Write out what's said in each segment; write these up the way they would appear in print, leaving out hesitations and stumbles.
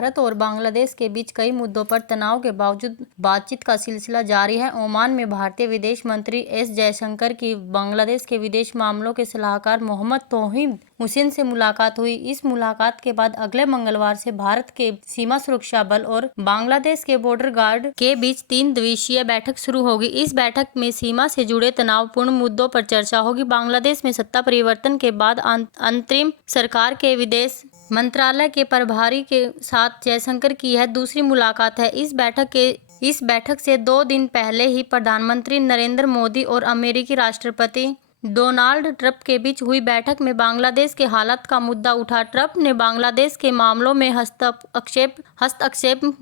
भारत और बांग्लादेश के बीच कई मुद्दों पर तनाव के बावजूद बातचीत का सिलसिला जारी है। ओमान में भारतीय विदेश मंत्री एस जयशंकर की बांग्लादेश के विदेश मामलों के सलाहकार मोहम्मद तौहीद हुसैन से मुलाकात हुई। इस मुलाकात के बाद अगले मंगलवार से भारत के सीमा सुरक्षा बल और बांग्लादेश के बॉर्डर गार्ड के बीच 3 दिवसीय बैठक शुरू होगी। इस बैठक में सीमा से जुड़े तनावपूर्ण मुद्दों पर चर्चा होगी। बांग्लादेश में सत्ता परिवर्तन के बाद अंतरिम सरकार के विदेश मंत्रालय के प्रभारी के साथ जयशंकर की यह दूसरी मुलाकात है। इस बैठक से 2 दिन पहले ही प्रधानमंत्री नरेंद्र मोदी और अमेरिकी राष्ट्रपति डोनाल्ड ट्रंप के बीच हुई बैठक में बांग्लादेश के हालात का मुद्दा उठा। ट्रंप ने बांग्लादेश के मामलों में हस्तक्षेप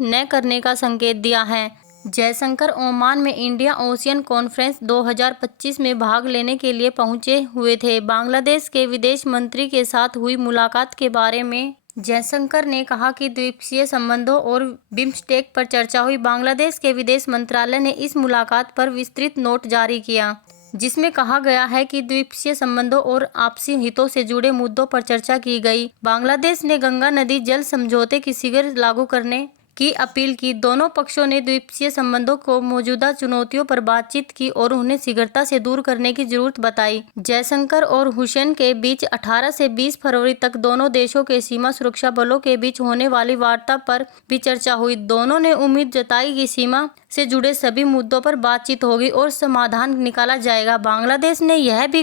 न करने का संकेत दिया है। जयशंकर ओमान में इंडिया ओशियन कॉन्फ्रेंस 2025 में भाग लेने के लिए पहुंचे हुए थे। बांग्लादेश के विदेश मंत्री के साथ हुई मुलाकात के बारे में जयशंकर ने कहा कि द्विपक्षीय संबंधों और बिम्स्टेक पर चर्चा हुई। बांग्लादेश के विदेश मंत्रालय ने इस मुलाकात पर विस्तृत नोट जारी किया, जिसमें कहा गया है कि द्विपक्षीय संबंधों और आपसी हितों से जुड़े मुद्दों पर चर्चा की गई। बांग्लादेश ने गंगा नदी जल समझौते की शीघ्र लागू करने की अपील की। दोनों पक्षों ने द्विपक्षीय संबंधों को मौजूदा चुनौतियों पर बातचीत की और उन्हें शीघ्रता से दूर करने की जरूरत बताई। जयशंकर और हुसैन के बीच 18 से 20 फरवरी तक दोनों देशों के सीमा सुरक्षा बलों के बीच होने वाली वार्ता पर भी चर्चा हुई। दोनों ने उम्मीद जताई कि सीमा से जुड़े सभी मुद्दों पर बातचीत होगी और समाधान निकाला जाएगा। बांग्लादेश ने यह भी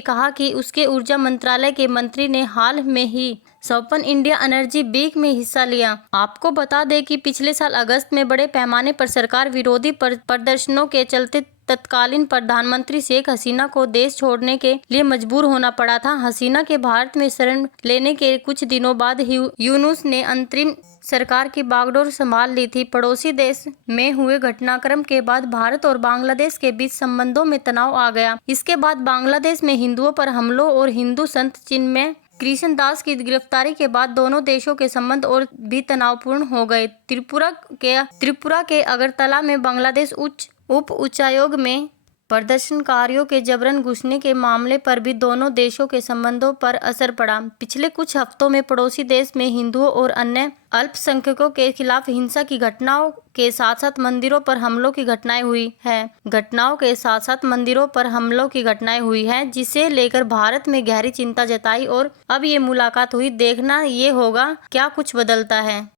कहा कि उसके ऊर्जा मंत्रालय के मंत्री ने हाल में ही संपन्न इंडिया एनर्जी वीक में हिस्सा लिया। आपको बता दें कि पिछले साल अगस्त में बड़े पैमाने पर सरकार विरोधी प्रदर्शनों के चलते तत्कालीन प्रधानमंत्री शेख हसीना को देश छोड़ने के लिए मजबूर होना पड़ा था। हसीना के भारत में शरण लेने के कुछ दिनों बाद यूनुस ने अंतरिम सरकार की बागडोर संभाल ली थी। पड़ोसी देश में हुए घटनाक्रम के बाद भारत और बांग्लादेश के बीच संबंधों में तनाव आ गया। इसके बाद बांग्लादेश में हिंदुओं पर हमलों और हिंदू संत चिन्मय कृष्ण दास की गिरफ्तारी के बाद दोनों देशों के संबंध और भी तनावपूर्ण हो गए। त्रिपुरा के अगरतला में बांग्लादेश उप उच्चायोग में प्रदर्शनकारियों के जबरन घुसने के मामले पर भी दोनों देशों के संबंधों पर असर पड़ा। पिछले कुछ हफ्तों में पड़ोसी देश में हिंदुओं और अन्य अल्पसंख्यकों के खिलाफ हिंसा की घटनाओं के साथ साथ मंदिरों पर हमलों की घटनाएं हुई हैं, जिसे लेकर भारत में गहरी चिंता जताई और अब ये मुलाकात हुई। देखना ये होगा क्या कुछ बदलता है।